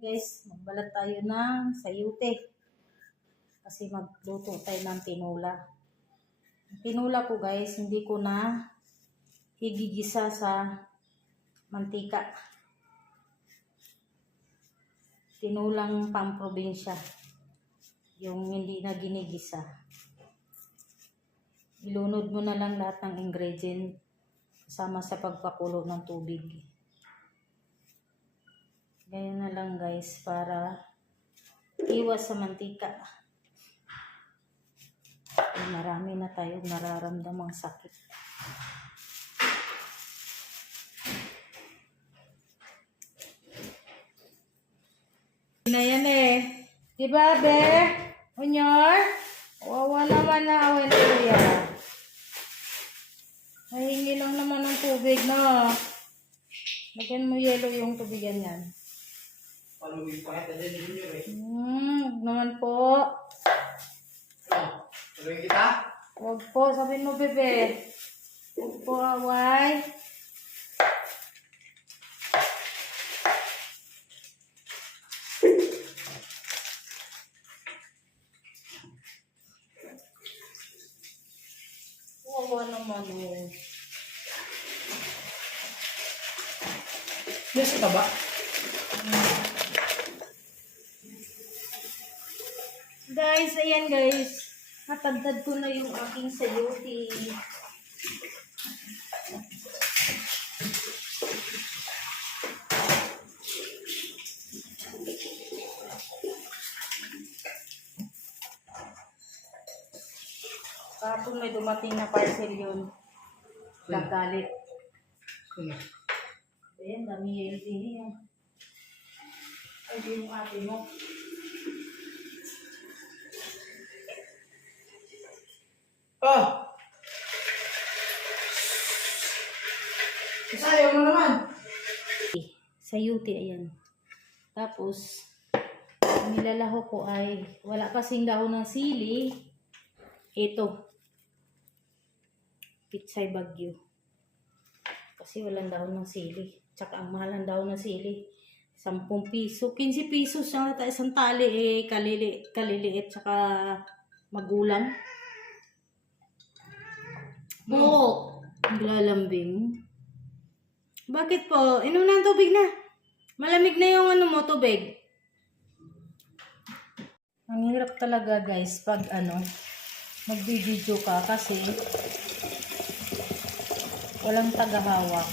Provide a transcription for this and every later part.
Guys, magbalat tayo ng sayute. Kasi magluto tayo ng tinola. Ang tinola ko guys, hindi ko na igigisa sa mantika. Tinolang pamprobinsya. Yung hindi na ginigisa. Ilunod mo na lang lahat ng ingredient kasama sa pagpakulo ng tubig. Ganyan na lang guys para iwas sa mantika. Marami na tayong nararamdamang sakit. Na yan eh. Diba be? Unyor? Wawa naman na away na kuya. Mahingi lang naman ng tubig na. Lagyan mo yelo yung tubigan yan. Palugin pa kita dyan ninyo eh. Naman po. Ano? Palugin kita? Huwag po, sabihin mo bebe. Huwag po away. Wawa naman eh. Yes, ka ba? Guys, ayan guys. Natagdad ko na yung aking sayote. Kapag may dumating na parcel yun, gagalit. Ayan, dami yelo din niya. Ay, di yung ate mo. Oh! Isayaw mo naman! Sayuti, ayan. Tapos, ang nilalaho ko ay, wala kasing dahon ng sili. Ito. Pitsay Bagyo. Kasi walang dahon ng sili. Tsaka ang mahal ng dahon ng sili. 10 piso. 15 pesos siya na isang tali eh. Kaliliit. Tsaka magulang. Oo. Lalambing. Bakit po? Inom na ang tubig na. Malamig na yung ano mo, tubig. Ang hirap talaga guys pag mag-video ka kasi walang tagahawak.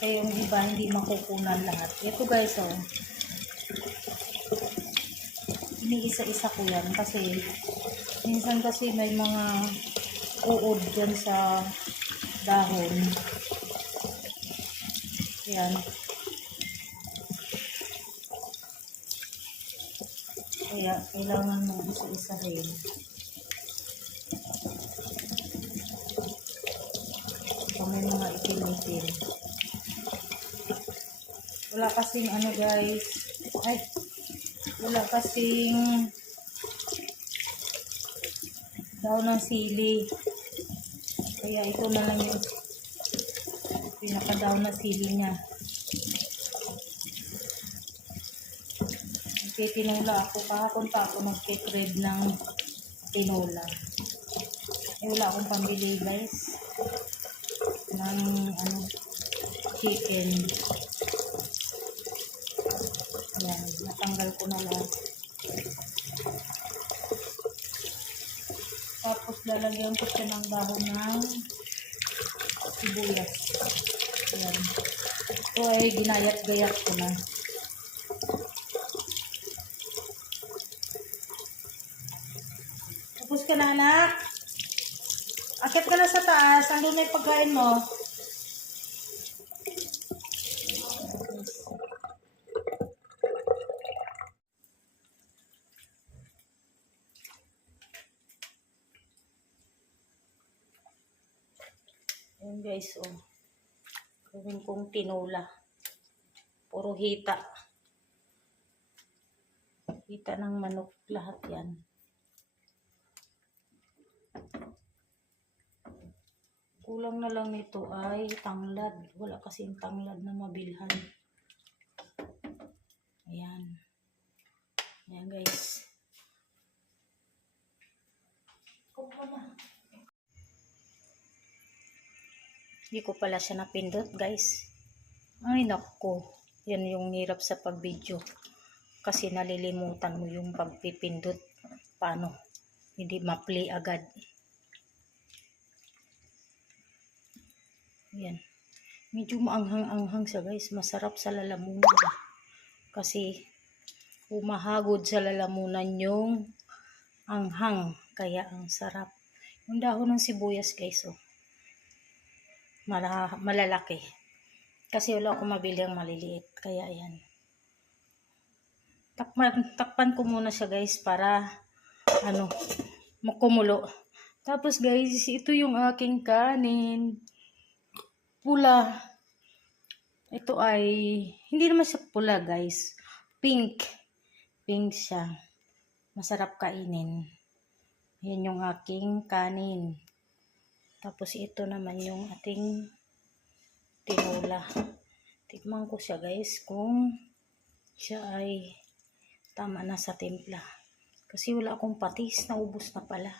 Kaya yung iba hindi makukunan lahat. Ito guys iniisa-isa ko yan kasi minsan kasi may mga uod dyan sa dahon. Yan. Kaya kailangan mo isa-isa rin. So, may mga itim-itim. Wala kasing guys. Ay! Wala kasing daon ng sili. Kaya ito na lang yung pinaka-daon na sili niya. Tinola ako. Kahapon pa ako nag-trade ng tinola. Eh, wala akong pambili guys. Ng chicken. Ayan. Natanggal ko na lahat. Tapos lalagyan ko siya ng dahon ng sibuyas. Ayan. Ito ay ginayat-gayat ko na. Tapos ka na anak. Akit ka na sa taas. Andun na yung pagkain mo. Ayan guys, gawin kong tinola. Puro hita. Hita ng manok lahat yan. kulang na lang nito ay tanglad. Wala kasing tanglad na mabilhan. Ayan. Ayan guys. Kuha na. Hindi ko pala siya napindot guys. Ay nako. Yan yung hirap sa pag-video. Kasi nalilimutan mo yung pagpipindot. Paano? Hindi ma-play agad. Yan. Medyo maanghang-anghang siya guys. Masarap sa lalamunan. Kasi humahagod sa lalamunan yung anghang. Kaya ang sarap. Yung dahon ng sibuyas guys. Oh. Malalaki. Kasi wala akong mabili ang maliliit. Kaya yan. Takpan ko muna siya guys para makumulo. Tapos guys, ito yung aking kanin. Pula. Ito ay, hindi naman siya pula guys. Pink. Pink siya. Masarap kainin. Yan yung aking kanin. Tapos ito naman yung ating tinola. Tikman ko siya guys kung siya ay tama na sa timpla. Kasi wala akong patis. Naubos na pala.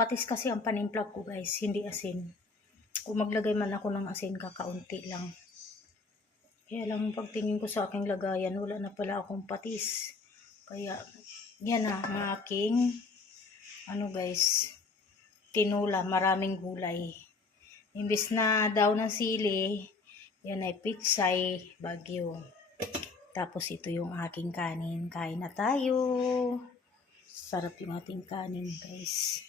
Patis kasi ang panimpla ko guys. Hindi asin. Kung maglagay man ako ng asin, kakaunti lang. Kaya lang pagtingin ko sa aking lagayan, wala na pala akong patis. Kaya yan na ang aking guys, tinola, maraming gulay. Imbis na daw ng sili, yan ay pitsay bagyo. Tapos ito yung aking kanin. Kain na tayo. Sarap yung ating kanin guys.